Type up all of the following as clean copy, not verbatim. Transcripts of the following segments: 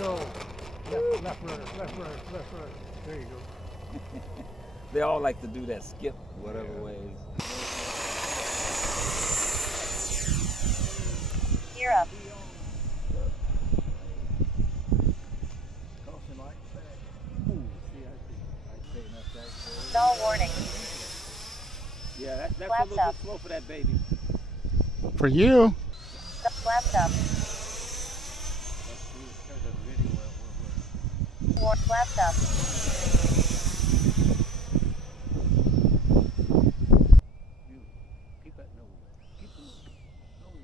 go. Left rudder, left rudder, left rudder. There you go. They all like to do that skip, whatever ways. Gear up. Stall warning. Yeah, that's a Flaps little up. bit slow for that baby. For you. Flaps up. Flaps up. Keep that nose. Keep the nose.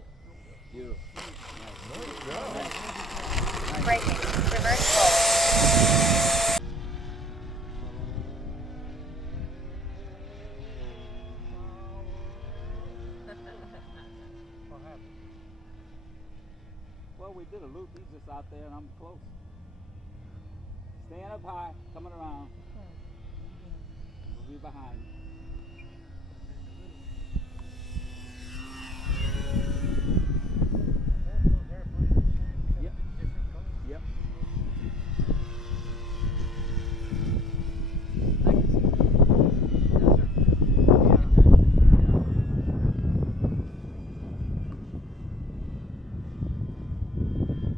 Beautiful. Braking. Reverse full. Well, we did a loop. He's just out there and I'm close. Staying up high, coming around. We'll be behind. Yep. Yep.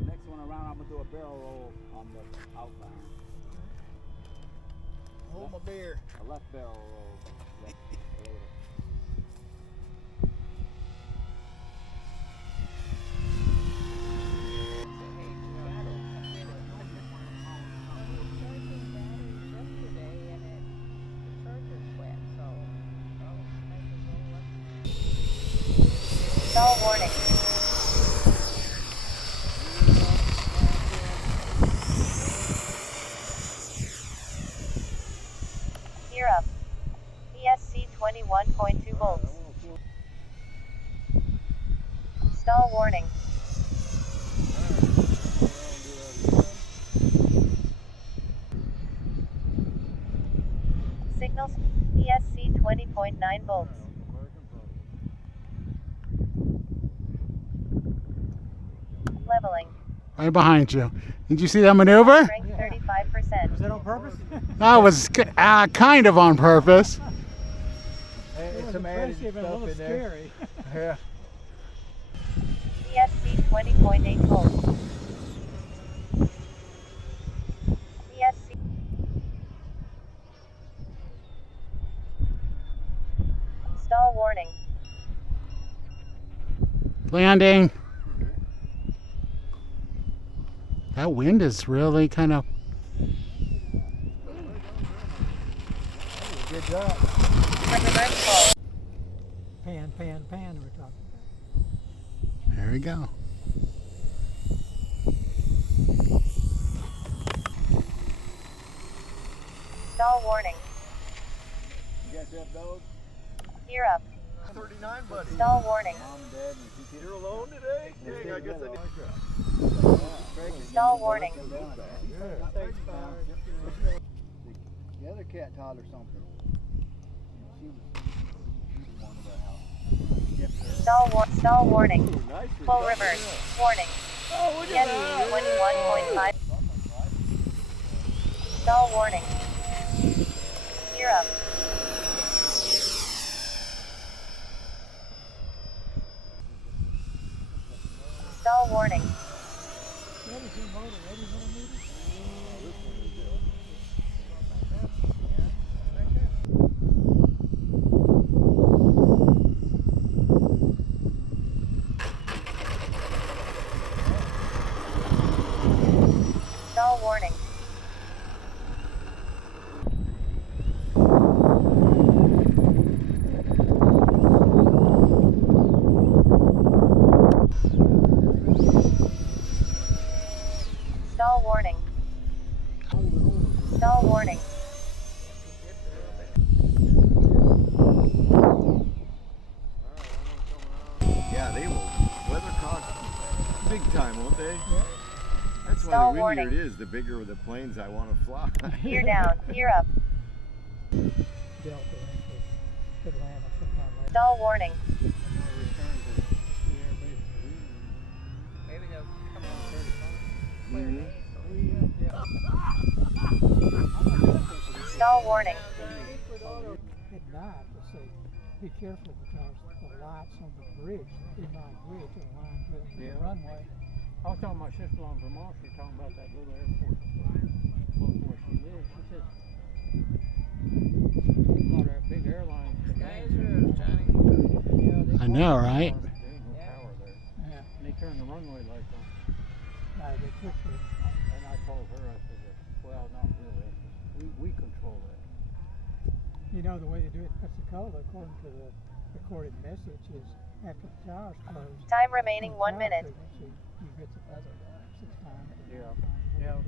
Next one around, I'm gonna do a barrel roll on the outbound. Hold my beer. A left barrel roll. Left later. Stall warning. Gear up. ESC 21.2 volts. Stall warning. Signals ESC 20.9 volts. Leveling. Right behind you. Did you see that maneuver? Strength 35%. Was that on purpose? That was kind of on purpose. It's some added stuff in there. Yeah. ESC 20.8 volts. ESC. Stall warning. Landing. That wind is really kind of. Good job. Reverse full. Pan, we're talking There we go. Stall warning. You guys have those? Gear up. 39, buddy. Stall warning. Mom, Dad, and you're alone today? Dang, I guess I need. Stall warning. The other cat taught her something. She was one of the house. Stall warning. Nice. Full reverse. Warning. ESC 21.5. Stall warning. Gear up. Stall warning. Stall warning. Stall warning. Stall warning. Yeah, they will weathercock big time, won't they? Yeah. That's why Stall the windier warning. it is, the bigger the planes I want to fly. Gear down. Gear up. Delta could land on sometime later. Stall warning. Maybe they'll come on 35. Mhm. Stall warning. At night, they say, be careful because the lights on the bridge, inline bridge, are lined with the runway. I was talking to my sister-in-law in Vermont. She was talking about that little airport close to where she lives. She said a lot of big airlines. I know, right? There ain't no power there. Yeah. And they turn the runway lights on. No, they took the, And I told her, I said, well, not really. We control that. you know, the way they do it in Pensacola, according to the recorded message, is after the tower's closed. Time remaining the 1 tower minute. frequency, you get the buzzer 6 times. Yeah. Yeah.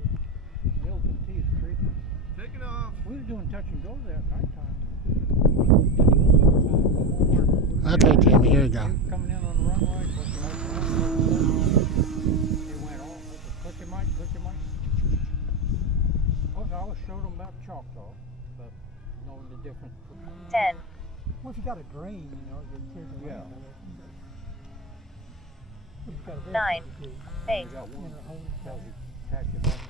Milton T is creepy. Take it off. We were doing touch and go there at nighttime. Okay, Timmy, here you go. Coming in on the runway, push your lights on. It went off. Click your mic, click your mic. I always showed them about Choctaw, but knowing the difference. 10, Well, if you got a green, you know, you clear the Yeah. lane of it. But you've got a 9, you do. 8, You got one You know, hold it tells down. you tack your back.